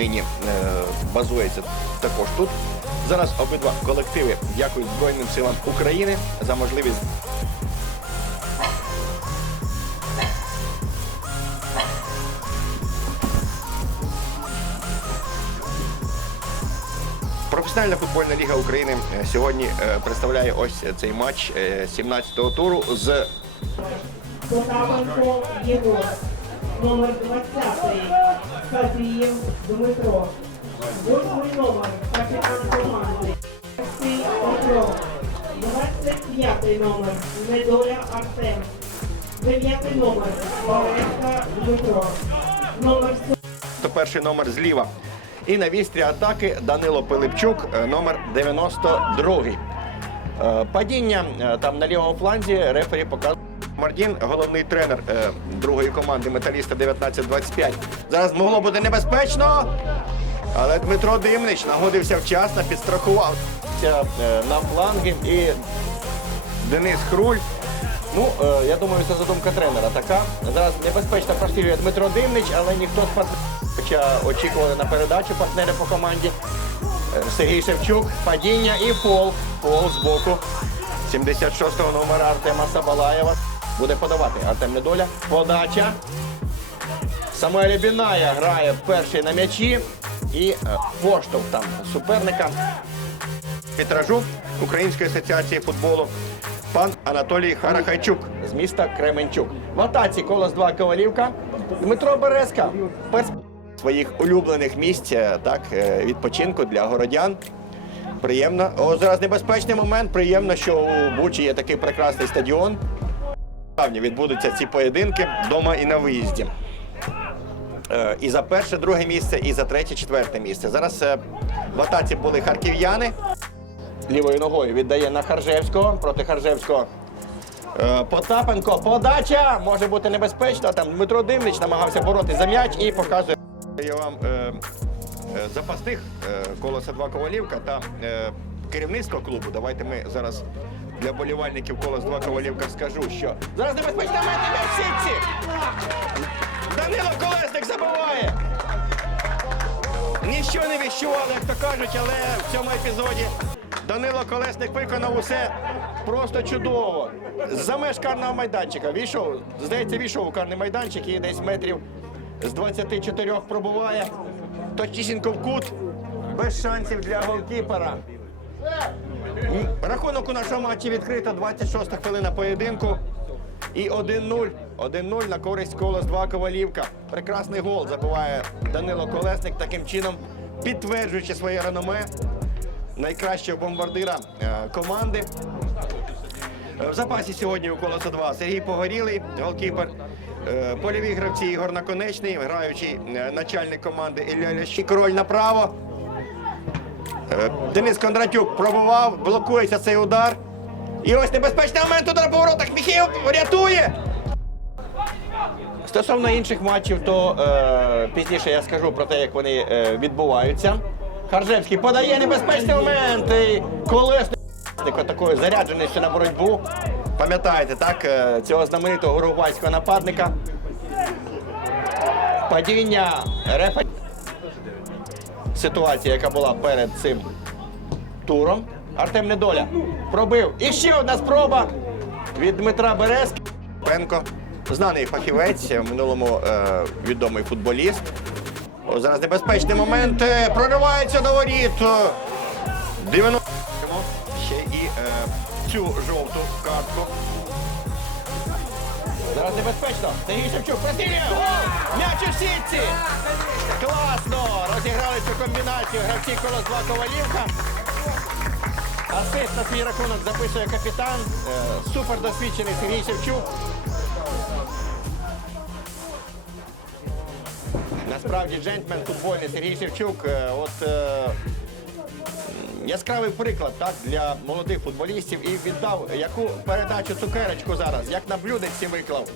нині е, базується також тут. Зараз обидва колективи дякують Збройним силам України за можливість Професіональна футбольна ліга України е, сьогодні е, представляє ось цей матч е, 17-го туру з номер 20, Савієв Дмитро, восьмий номер, капітан команди, Петро, 25 номер, Недоля Артем, 9 номер, Валерка Дмитро, номер то перший номер зліва. І на вістрі атаки Данило Пилипчук, е, номер 92. Е, Падіння е, там на лівому фланзі рефері показує. Мардін, головний тренер е, другої команди металіста 19-25. Зараз могло бути небезпечно, але Дмитро Димнич нагодився вчасно, підстрахував е, на фланги і Денис Хруль. Ну, е, я думаю, це задумка тренера така. Зараз небезпечно прострілює Дмитро Димнич, але ніхто з партнерів, хоча очікували на передачу партнери по команді. Сергій Шевчук, падіння і фол. Фол з боку 76-го номера Артема Сабалаєва. Буде подавати Артем Недоля. Подача. Самуель Біная грає перший на м'ячі. І е, поштовх там суперника вітражу Української асоціації футболу пан Анатолій Харахайчук з міста Кременчук. В атаці колос 2 Ковалівка. Дмитро Березка перс своїх улюблених місць е, так, е, відпочинку для городян. Приємно. О, зараз небезпечний момент. Приємно, що у Бучі є такий прекрасний стадіон. Відбудуться ці поєдинки вдома і на виїзді. Е, І за перше, друге місце, і за третє, четверте місце. Зараз в атаці були харків'яни. Лівою ногою віддає на Харжевського проти Харжевського. Потапенко, подача може бути небезпечна. Там Дмитро Димнич намагався боротися за м'яч і показує. Я вам е, е, запасних е, колоса 2 Ковалівка та е, керівництво клубу. Давайте ми зараз для болівальників колос 2 Ковалівка скажу, що зараз небезпечна м'яч в сітці! Данило Колесник забиває! Ніщо не віщували, як то кажуть, але в цьому епізоді Данило Колесник виконав усе просто чудово. За меж карного майданчика війшов, здається, війшов у карний майданчик і десь метрів з 24 пробуває. Точнісінько в кут, без шансів для голкіпера. Рахунок у нашому матчі відкрито, 26 хвилина поєдинку. І 1-0. 1-0 на користь колос 2 Ковалівка. Прекрасний гол забиває Данило Колесник, таким чином підтверджуючи своє реноме найкращого бомбардира е, команди. Е, В запасі сьогодні у колоса 2 Сергій Погорілий, голкіпер. Е, Польові гравці Ігор Наконечний, граючий е, начальник команди Ілля Лящик. Король направо. Е, Денис Кондратюк пробував, блокується цей удар. І ось небезпечний момент удар по воротах. Міхів рятує. Стосовно інших матчів, то е, пізніше я скажу про те, як вони е, відбуваються. Харжевський подає небезпечний момент. І колесник такою зарядженістю на боротьбу. Пам'ятаєте, так? е, Цього знаменитого уругвайського нападника. Падіння рефа. Ситуація, яка була перед цим туром. Артем Недоля пробив. І ще одна спроба від Дмитра Березки. Пенко, знаний фахівець, в минулому е, відомий футболіст. О, зараз небезпечний момент. е, Проривається до воріт. 90 ще і е, цю жовту картку. Зараз небезпечно. Сергій Шевчук прострілює. Гол! М'яч у сітці. Класно! Розіграли цю комбінацію гравці колос 2 Ковалівка. Асист на свій рахунок записує капітан. Е, Супер досвідчений Сергій Шевчук. Насправді джентльмен футбольний Сергій Шевчук. е, От е, яскравий приклад так, для молодих футболістів і віддав яку передачу цукерочку зараз, як на блюдечці виклав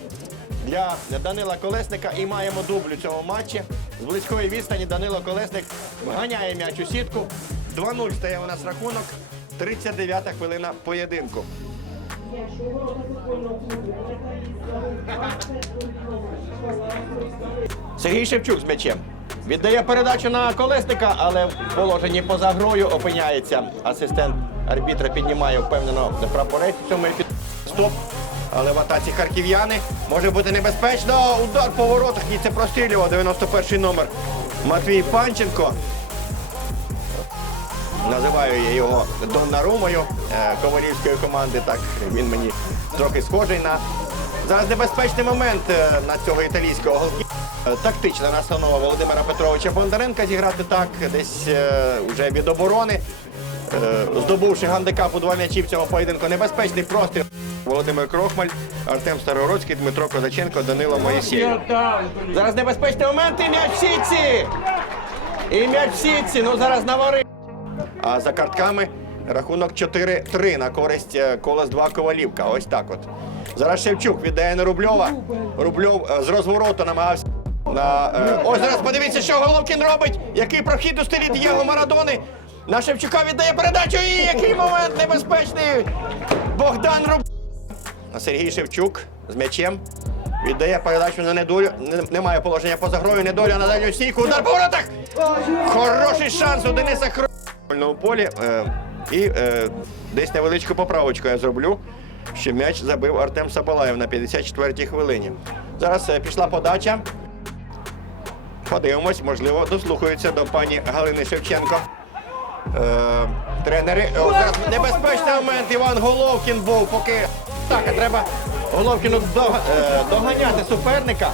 для Данила Колесника. І маємо дублю цього матчі. З близької відстані Данило Колесник ганяє м'яч у сітку. 2-0 стає у нас рахунок. 39-та хвилина поєдинку. м'яч у ворота футбольного клубу. Металіст номер 20 номер. Школа Сергій Шевчук з м'ячем. Віддає передачу на колесника, але в положенні поза грою опиняється. Асистент арбітра піднімає впевнено прапорець цьому епізоді. Стоп. Але в атаці харків'яни може бути небезпечно. Удар по воротах і це прострілював 91 номер Матвій Панченко. Називаю я його Доннарумою е, ковалівської команди. Так він мені трохи схожий на зараз небезпечний момент е, на цього італійського голки. Е, Тактична настанова Володимира Петровича Бондаренка зіграти так, десь е, вже від оборони. Е, Здобувши гандикап у два м'ячі в цього поєдинку, небезпечний простріл. Володимир Крохмаль, Артем Старородський, Дмитро Козаченко, Данило Моїсєєв. Зараз небезпечний момент і м'яч в сітці! І м'яч в сітці, ну зараз навари. А за картками рахунок 4-3 на користь колес 2 Ковалівка. Ось так от. Зараз Шевчук віддає на Рубльова. Рубльов з розвороту намагався. На, е, ось зараз подивіться, що Головкін робить. Який прохід у стилі Дієго Марадони. На Шевчука віддає передачу. І який момент небезпечний. Богдан Рубльов. А Сергій Шевчук з м'ячем. Віддає передачу на недолю. Немає положення поза грою. Недоля на дальню стійку. Удар по воротах! Хороший шанс у Дениса Хро... На полі. Е, і е, десь невеличку поправочку я зроблю. Що м'яч забив Артем Сабалаєв на 54-й хвилині. Зараз е, пішла подача. Подивимось, можливо, дослухаються до пані Галини Шевченко. Е, тренери. О, зараз небезпечний момент. Іван Головкін був, поки так, а треба Головкіну дога- е, доганяти суперника.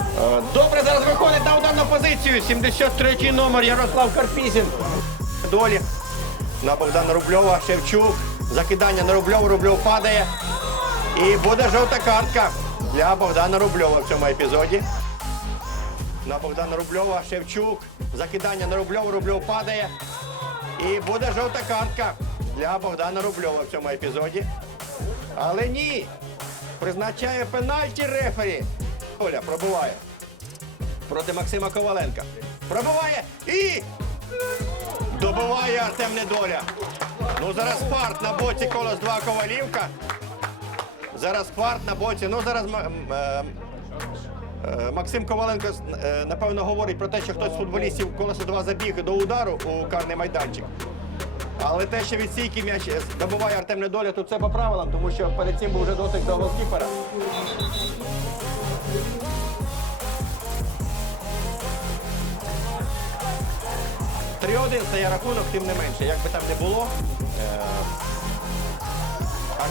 Е, Добре, зараз виходить на ударну позицію. 73-й номер Ярослав Карпізін. Долі на Богдана Рубльова. Шевчук. Закидання на Рубльова. Рубльов падає. І буде жовта картка для Богдана Рубльова в цьому епізоді. На Богдана Рубльова. Шевчук. Закидання на Рубльова. Рубльов падає. І буде жовта картка для Богдана Рубльова в цьому епізоді. Але ні. Призначає пенальті рефері. Оля пробиває. Проти Максима Коваленка. Пробиває і. Добиває Артем Недоля. Ну зараз фарт на боці колос 2 Ковалівка. Зараз фарт на боці. Ну зараз Максим Коваленко е, напевно говорить про те, що хтось з футболістів колесо 2 забіг до удару у карний майданчик. Але те, що від стійки м'яч добиває Артем Недоля, то це по правилам, тому що перед цим був вже дотик до голкіпера. Три 1 стає рахунок, тим не менше. Як би там не було.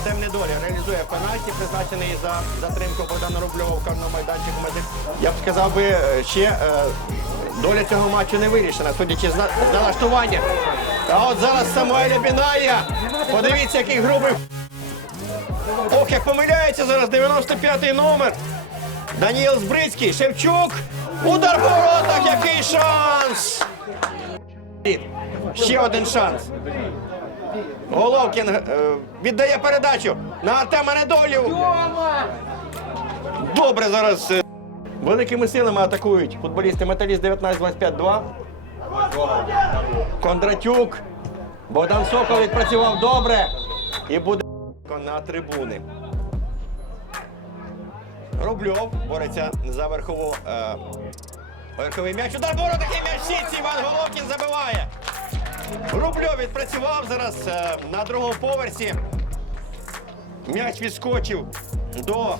Артем Недоля реалізує пенальті, призначений за затримку Богдана Рубльова в карному майданчику. Я б сказав би, е, ще е, доля цього матчу не вирішена, судячи з налаштування. А от зараз Самуеля Біная. Подивіться, який грубий. Ох, як помиляється зараз 95-й номер. Даніел Збрицький, Шевчук. Удар по воротах, який шанс! Ще один шанс. Головкін е, віддає передачу на Артема Недолю. Добре зараз. е, великими силами атакують футболісти Металіст 19-25-2. Кондратюк. Богдан Сокол відпрацював добре. І буде на трибуни. Рубльов бореться за верхову. Е, верховий м'яч. Удар по і м'яч. Іван Головкін забиває. Рубльов відпрацював зараз е, на другому поверсі. М'яч відскочив до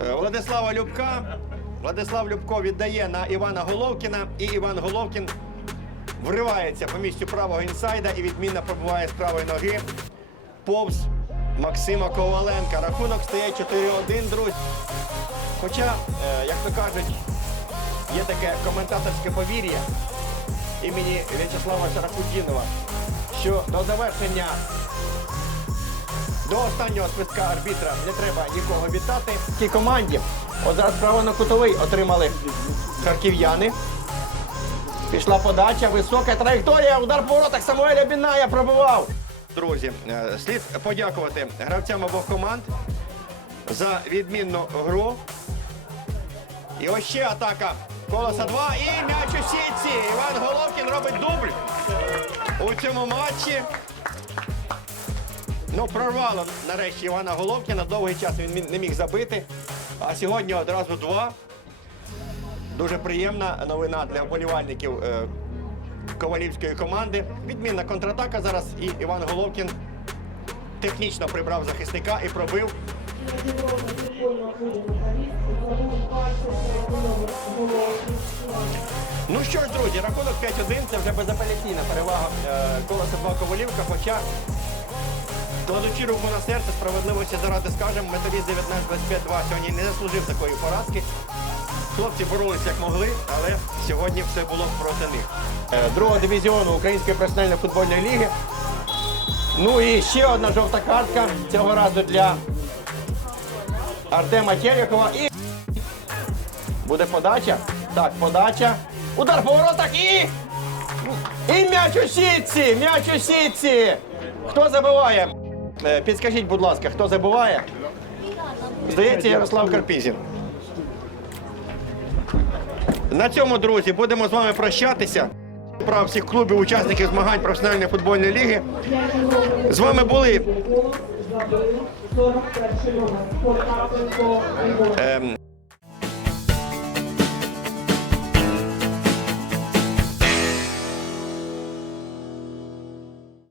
е, Владислава Любка. Владислав Любко віддає на Івана Головкіна. І Іван Головкін вривається по місцю правого інсайда і відмінно пробиває з правої ноги. Повз Максима Коваленка. Рахунок стає 4-1, друзі. Хоча, е, як то кажуть, є таке коментаторське повір'я імені В'ячеслава Шарахудінова, що до завершення до останнього свистка арбітра не треба нікого вітати. В цій команді от зараз право на кутовий отримали харків'яни. Пішла подача, висока траєкторія, удар по воротах Самуеля Біная пробивав. Друзі, е, слід подякувати гравцям обох команд за відмінну гру. І ось ще атака. Колоса 2 і м'яч у сітці. Іван дубль у цьому матчі. Ну, прорвало нарешті Івана Головкіна. Довгий час він не міг забити. А сьогодні одразу два. Дуже приємна новина для вболівальників е, ковалівської команди. Відмінна контратака зараз. І Іван Головкін технічно прибрав захисника і пробив. Розібрали футбольного клубу «Металіст», забув 23 номер Головки. Ну що ж, друзі, рахунок 5-1 це вже безапеляційна перевага е, колеса 2 Ковалівка. Хоча, кладучи руку на серце, справедливості заради скажемо, металіст 19-25-2 сьогодні не заслужив такої поразки. Хлопці боролися як могли, але сьогодні все було проти них. Е, Другого дивізіону Української професіональної футбольної ліги. Ну і ще одна жовта картка цього разу для Артема Терехова. І Буде подача. Так, подача. Удар по воротах і. І м'яч у сітці! М'яч у сітці! Хто забиває? Е, Підскажіть, будь ласка, хто забиває? Здається, Ярослав Карпізін. На цьому, друзі, будемо з вами прощатися. Прав всіх клубів, учасників змагань професіональної футбольної ліги. З вами були Голос забив 41 номер Потапенко Ігор. ем,